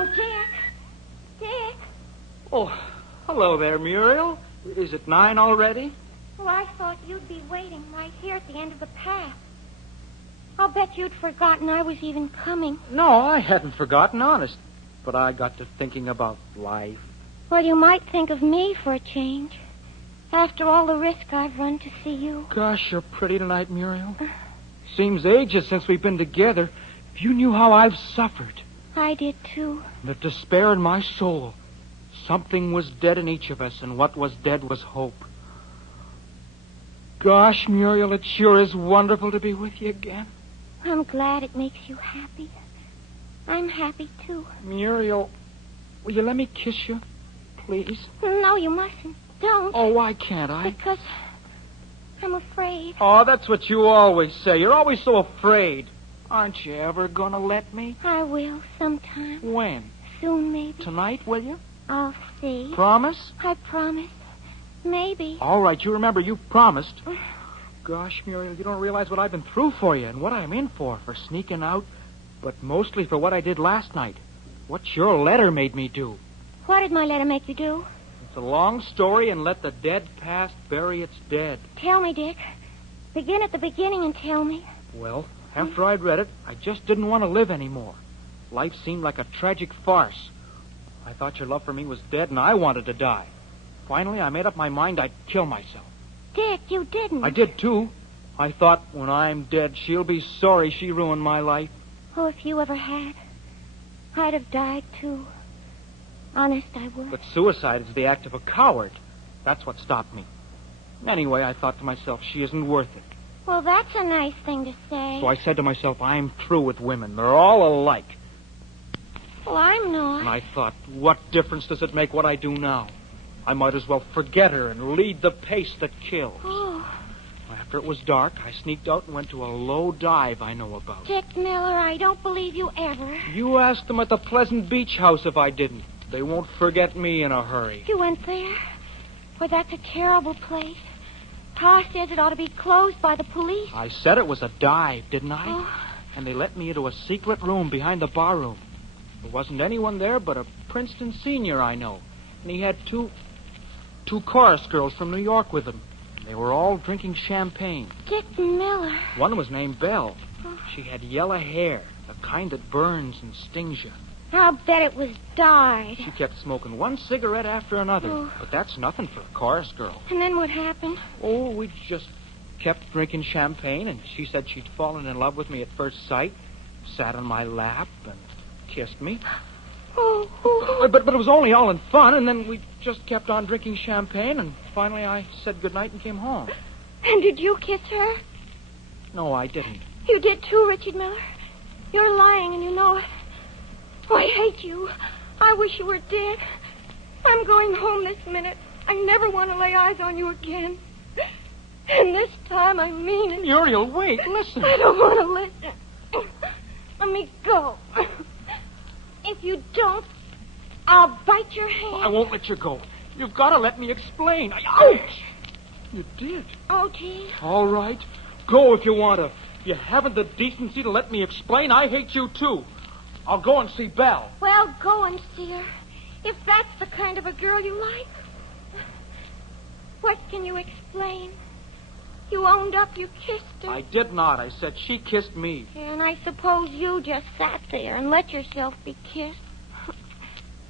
Oh, Dick. Dick. Oh, hello there, Muriel. Is it 9 already? Well, I thought you'd be waiting right here at the end of the path. I'll bet you'd forgotten I was even coming. No, I hadn't forgotten, honest. But I got to thinking about life. Well, you might think of me for a change. After all the risk I've run to see you. Gosh, you're pretty tonight, Muriel. Seems ages since we've been together. If you knew how I've suffered. I did, too. The despair in my soul. Something was dead in each of us, and what was dead was hope. Gosh, Muriel, it sure is wonderful to be with you again. I'm glad it makes you happy. I'm happy, too. Muriel, will you let me kiss you, please? No, you mustn't. Don't. Oh, why can't I? Because I'm afraid. Oh, that's what you always say. You're always so afraid. Aren't you ever going to let me? I will sometime. When? Soon, maybe. Tonight, will you? I'll see. Promise? I promise. Maybe. All right, you remember you promised. Gosh, Muriel, you don't realize what I've been through for you and what I'm in for sneaking out, but mostly for what I did last night. What your letter made me do. What did my letter make you do? It's a long story, and let the dead past bury its dead. Tell me, Dick. Begin at the beginning and tell me. Well, after I'd read it, I just didn't want to live anymore. Life seemed like a tragic farce. I thought your love for me was dead, and I wanted to die. Finally, I made up my mind I'd kill myself. Dick, you didn't. I did, too. I thought, when I'm dead, she'll be sorry she ruined my life. Oh, if you ever had, I'd have died, too. Honest, I would. But suicide is the act of a coward. That's what stopped me. Anyway, I thought to myself, she isn't worth it. Well, that's a nice thing to say. So I said to myself, I'm through with women. They're all alike. Well, I'm not. And I thought, what difference does it make what I do now? I might as well forget her and lead the pace that kills. Oh. After it was dark, I sneaked out and went to a low dive I know about. Dick Miller, I don't believe you ever. You asked them at the Pleasant Beach House if I didn't. They won't forget me in a hurry. You went there? Well, that's a terrible place. Pa says it ought to be closed by the police. I said it was a dive, didn't I? Oh. And they let me into a secret room behind the barroom. There wasn't anyone there but a Princeton senior I know. And he had two chorus girls from New York with him. They were all drinking champagne. Dick Miller. One was named Belle. She had yellow hair, the kind that burns and stings you. I'll bet it was dyed. She kept smoking one cigarette after another. Oh. But that's nothing for a chorus girl. And then what happened? Oh, we just kept drinking champagne, and she said she'd fallen in love with me at first sight, sat on my lap, and kissed me. But it was only all in fun, and then we just kept on drinking champagne, and finally I said goodnight and came home. And did you kiss her? No, I didn't. You did too, Richard Miller. You're lying, and you know it. Oh, I hate you. I wish you were dead. I'm going home this minute. I never want to lay eyes on you again. And this time I mean it. Muriel, wait, listen. I don't want to listen. Let me go. If you don't, I'll bite your hand. I won't let you go. You've got to let me explain. Ouch! You did. Oh, gee. All right. Go if you want to. If you haven't the decency to let me explain, I hate you, too. I'll go and see Belle. Well, go and see her. If that's the kind of a girl you like. What can you explain? You owned up you kissed her. I did not. I said she kissed me. And I suppose you just sat there and let yourself be kissed.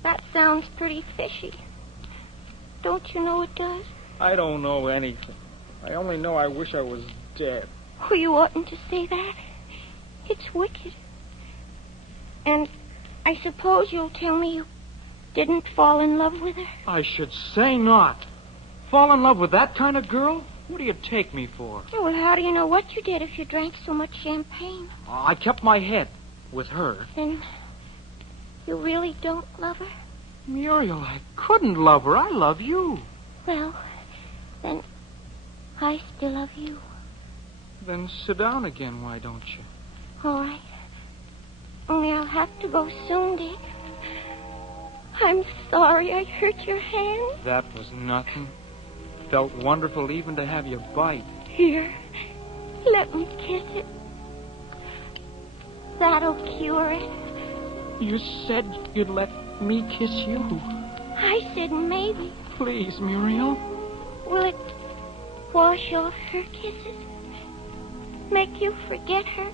That sounds pretty fishy. Don't you know it does? I don't know anything. I only know I wish I was dead. Oh, you oughtn't to say that. It's wicked. And I suppose you'll tell me you didn't fall in love with her? I should say not. Fall in love with that kind of girl? What do you take me for? Oh, well, how do you know what you did if you drank so much champagne? I kept my head with her. Then you really don't love her? Muriel, I couldn't love her. I love you. Well, then I still love you. Then sit down again, why don't you? All right. Only I'll have to go soon, Dick. I'm sorry I hurt your hand. That was nothing. Felt wonderful even to have you bite. Here, let me kiss it. That'll cure it. You said you'd let me kiss you. I said maybe. Please, Muriel. Will it wash off her kisses? Make you forget her?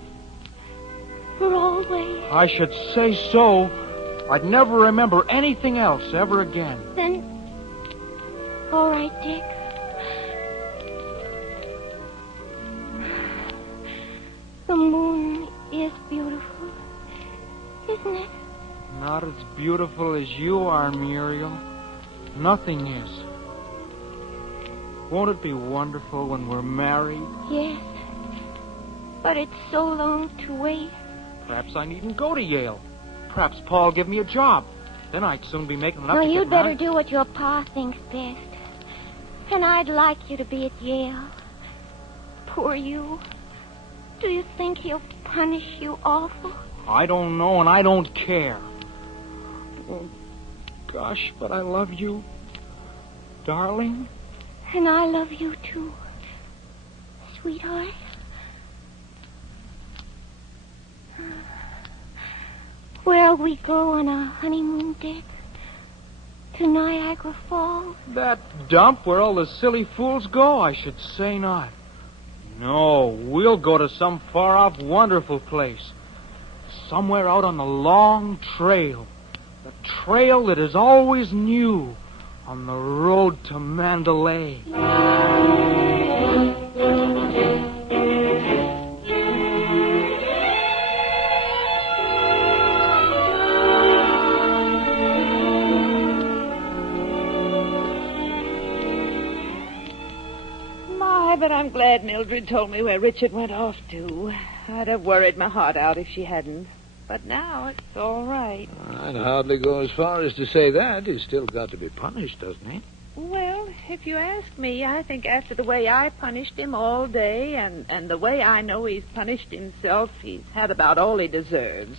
For always? I should say so. I'd never remember anything else ever again. Then, all right, Dick. The moon is beautiful, isn't it? Not as beautiful as you are, Muriel. Nothing is. Won't it be wonderful when we're married? Yes. But it's so long to wait. Perhaps I needn't go to Yale. Perhaps Paul will give me a job. Then I'd soon be making enough Well, to you'd get better married. do what your pa thinks best. And I'd like you to be at Yale. Poor you. Do you think he'll punish you awful? I don't know, and I don't care. Oh, gosh, but I love you. Darling. And I love you, too. Sweetheart. Where'll we go on our honeymoon, Dick? To Niagara Falls? That dump where all the silly fools go? I should say not. No, we'll go to some far-off, wonderful place. Somewhere out on the long trail. The trail that is always new. On the road to Mandalay. But I'm glad Mildred told me where Richard went off to. I'd have worried my heart out if she hadn't. But now it's all right. I'd hardly go as far as to say that. He's still got to be punished, doesn't he? Well, if you ask me, I think after the way I punished him all day and the way I know he's punished himself, he's had about all he deserves.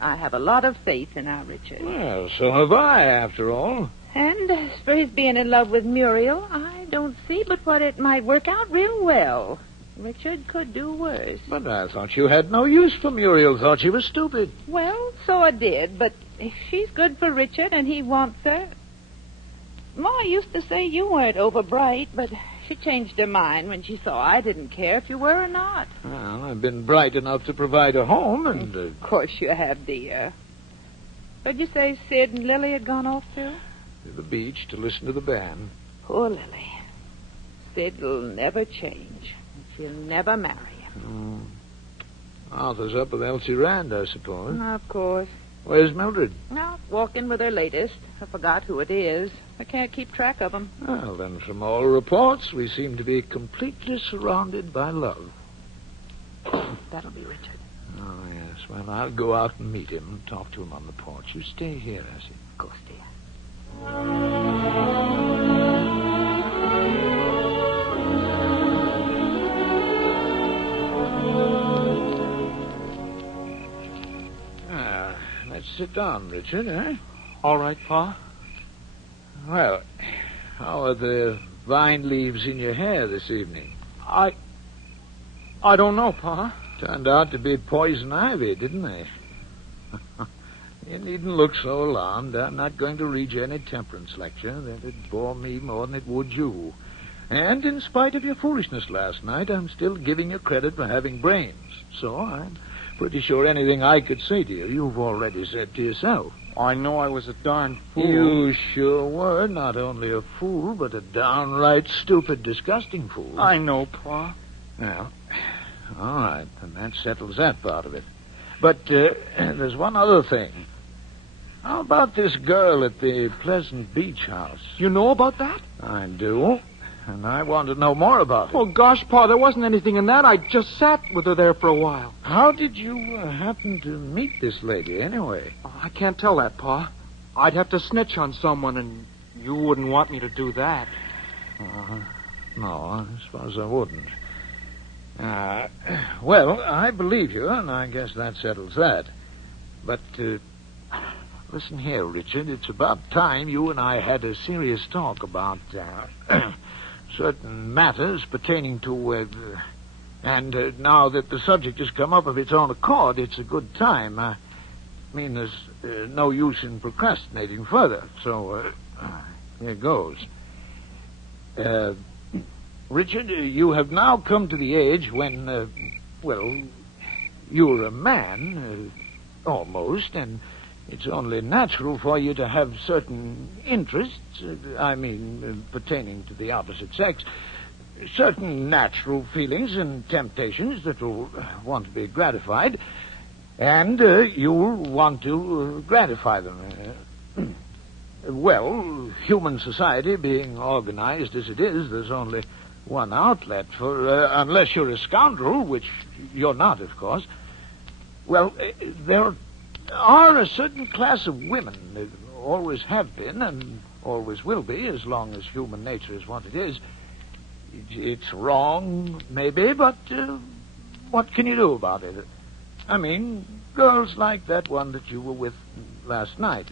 I have a lot of faith in our Richard. Well, so have I, after all. And as for his being in love with Muriel, I don't see but what it might work out real well. Richard could do worse. But I thought you had no use for Muriel. Thought she was stupid. Well, so I did, but if she's good for Richard and he wants her... Ma used to say you weren't over bright, but she changed her mind when she saw I didn't care if you were or not. Well, I've been bright enough to provide a home, and... Of course you have, dear. What'd you say Sid and Lily had gone off to? To the beach to listen to the band. Poor Lily. Sid'll never change. She'll never marry him. Arthur's up with Elsie Rand, I suppose. Of course. Where's Mildred? No, walking with her latest. I forgot who it is. I can't keep track of them. Well, then, from all reports, we seem to be completely surrounded by love. That'll be Richard. Oh, yes. Well, I'll go out and meet him and talk to him on the porch. You stay here, Essie. Of course, dear. Let's sit down, Richard, eh? All right, Pa. Well, how are the vine leaves in your hair this evening? I don't know, Pa. Turned out to be poison ivy, didn't they? You needn't look so alarmed. I'm not going to read you any temperance lecture. That'd bore me more than it would you. And in spite of your foolishness last night, I'm still giving you credit for having brains. So I'm pretty sure anything I could say to you, you've already said to yourself. I know I was a darn fool. You sure were not only a fool, but a downright stupid, disgusting fool. I know, Pa. Well, all right, then that settles that part of it. But there's one other thing. How about this girl at the Pleasant Beach house? You know about that? I do. And I want to know more about it. Oh, gosh, Pa, there wasn't anything in that. I just sat with her there for a while. How did you happen to meet this lady, anyway? Oh, I can't tell that, Pa. I'd have to snitch on someone, and you wouldn't want me to do that. No, I suppose I wouldn't. Well, I believe you, and I guess that settles that. But, listen here, Richard. It's about time you and I had a serious talk about certain matters pertaining to... and now that the subject has come up of its own accord, it's a good time. I mean, there's no use in procrastinating further. So, here goes. Richard, you have now come to the age when, you're a man, almost, and it's only natural for you to have certain interests, pertaining to the opposite sex, certain natural feelings and temptations that will want to be gratified, and you'll want to gratify them. Well, human society being organized as it is, there's only one outlet for, unless you're a scoundrel, which you're not, of course. Well, there are a certain class of women that always have been and always will be as long as human nature is what it is. It's wrong, maybe, but what can you do about it? I mean, girls like that one that you were with last night.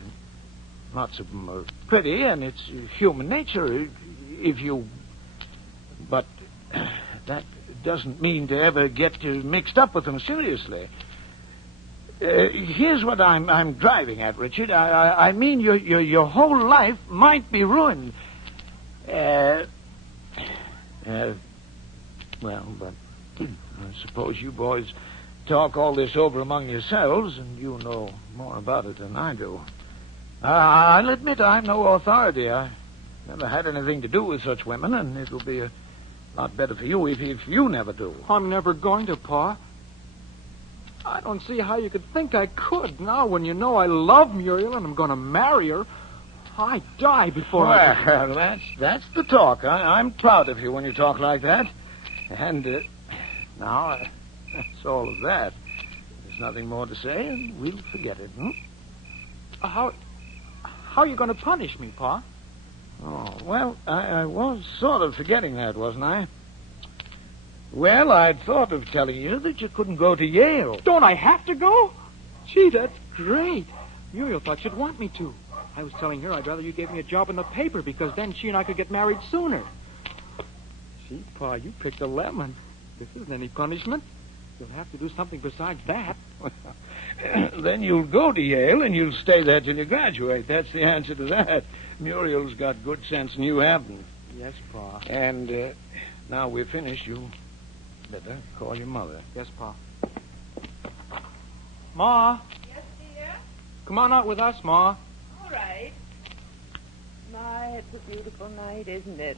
Lots of them are pretty, and it's human nature if you... But that doesn't mean to ever get mixed up with them seriously. Here's what I'm driving at, Richard. I mean your whole life might be ruined. Well, but I suppose you boys talk all this over among yourselves, and you know more about it than I do. I'll admit I'm no authority. I Never had anything to do with such women, and it'll be a lot better for you if you never do. I'm never going to, Pa. I don't see how you could think I could. Now, when you know I love Muriel and I'm going to marry her, I'd die before I... Well, that's the talk. I'm proud of you when you talk like that. And now, that's all of that. There's nothing more to say, and we'll forget it, How are you going to punish me, Pa? Oh, well, I was sort of forgetting that, wasn't I? Well, I'd thought of telling you that you couldn't go to Yale. Don't I have to go? Gee, that's great. Muriel thought she'd want me to. I was telling her I'd rather you gave me a job in the paper because then she and I could get married sooner. Gee, Pa, you picked a lemon. This isn't any punishment. You'll have to do something besides that. Then you'll go to Yale and you'll stay there till you graduate. That's the answer to that. Muriel's got good sense and you haven't. Yes, Pa. And now we're finished, you better call your mother. Yes, Pa. Ma. Yes, dear? Come on out with us, Ma. All right. My, it's a beautiful night, isn't it?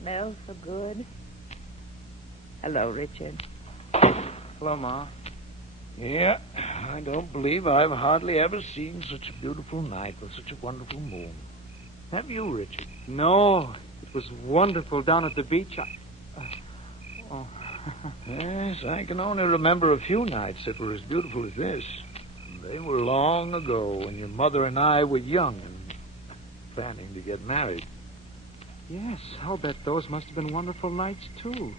Smells so good. Hello, Richard. Hello, Ma. Yeah, I don't believe I've hardly ever seen such a beautiful night with such a wonderful moon. Have you, Richard? No, it was wonderful down at the beach. Yes, I can only remember a few nights that were as beautiful as this. They were long ago when your mother and I were young and planning to get married. Yes, I'll bet those must have been wonderful nights, too.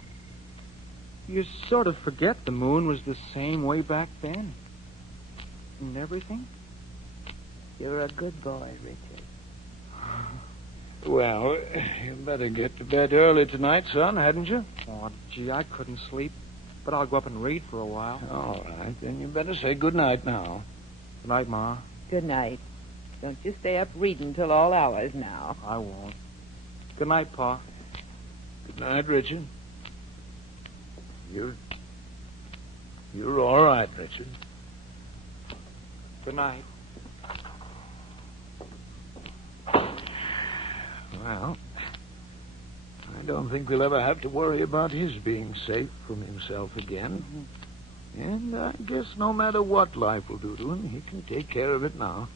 You sort of forget the moon was the same way back then. And everything. You're a good boy, Richard. Well, you better get to bed early tonight, son, hadn't you? Oh, gee, I couldn't sleep. But I'll go up and read for a while. All right, then you better say good night now. Good night, Ma. Good night. Don't you stay up reading till all hours now. I won't. Good night, Pa. Good night, Richard. You're all right, Richard. Good night. Well, I don't think we'll ever have to worry about his being safe from himself again. And I guess no matter what life will do to him, he can take care of it now.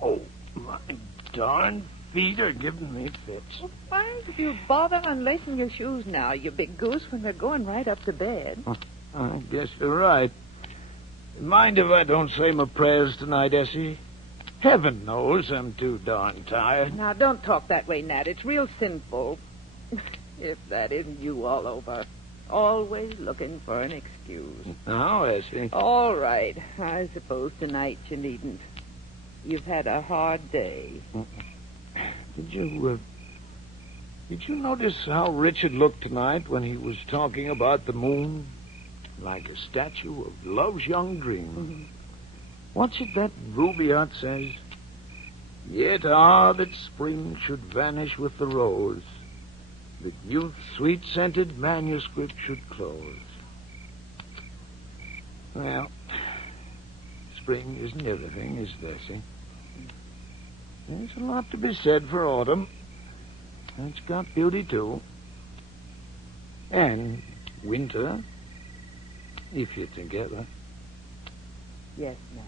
Oh, my darn feet are giving me fits. Well, why did you bother unlacing your shoes now, you big goose, when we're going right up to bed? I guess you're right. Mind if I don't say my prayers tonight, Essie? Heaven knows I'm too darn tired. Now, don't talk that way, Nat. It's real sinful. If that isn't you all over. Always looking for an excuse. Now, Essie. All right. I suppose tonight you needn't. You've had a hard day. Did you notice how Richard looked tonight when he was talking about the moon? Like a statue of love's young dream. Mm-hmm. What's it that Rubaiyat says? Yet that spring should vanish with the rose, that youth's sweet-scented manuscript should close. Well, spring isn't everything, is it, Essie? There's a lot to be said for autumn. It's got beauty, too. And winter, if you're together. Yes, Nat.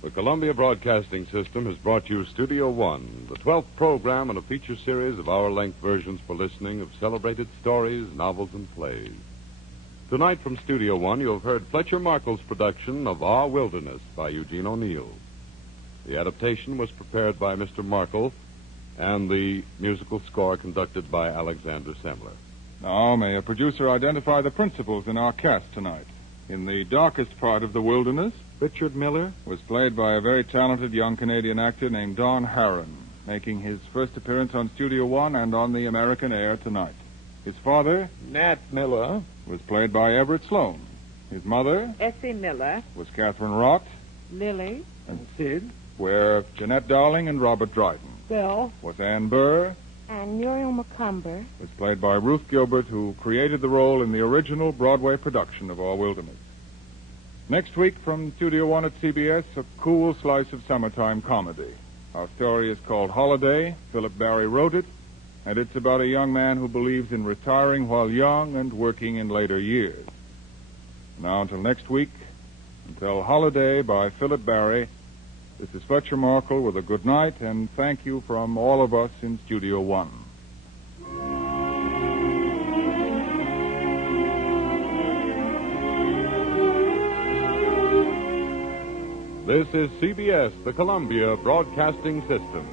The Columbia Broadcasting System has brought you Studio One, the 12th program in a feature series of hour-length versions for listening of celebrated stories, novels, and plays. Tonight from Studio One, you have heard Fletcher Markle's production of Our Wilderness by Eugene O'Neill. The adaptation was prepared by Mr. Markle, and the musical score conducted by Alexander Semler. Now, may a producer identify the principals in our cast tonight? In the darkest part of the wilderness, Richard Miller was played by a very talented young Canadian actor named Don Harron. making his first appearance on Studio One and on the American air tonight. His father, Nat Miller, was played by Everett Sloane. His mother Essie Miller, was Catherine Rott, Lily, and Sid were Jeanette Dowling and Robert Dryden. Bill, Was Ann Burr, And Muriel McCumber. was played by Ruth Gilbert, who created the role in the original Broadway production of Our Wilderness. Next week from Studio One at CBS, a cool slice of summertime comedy. Our story is called Holiday. Philip Barry wrote it, and it's about a young man who believes in retiring while young and working in later years. Now, until next week, until Holiday by Philip Barry, this is Fletcher Markle with a good night and thank you from all of us in Studio One. This is CBS, the Columbia Broadcasting System.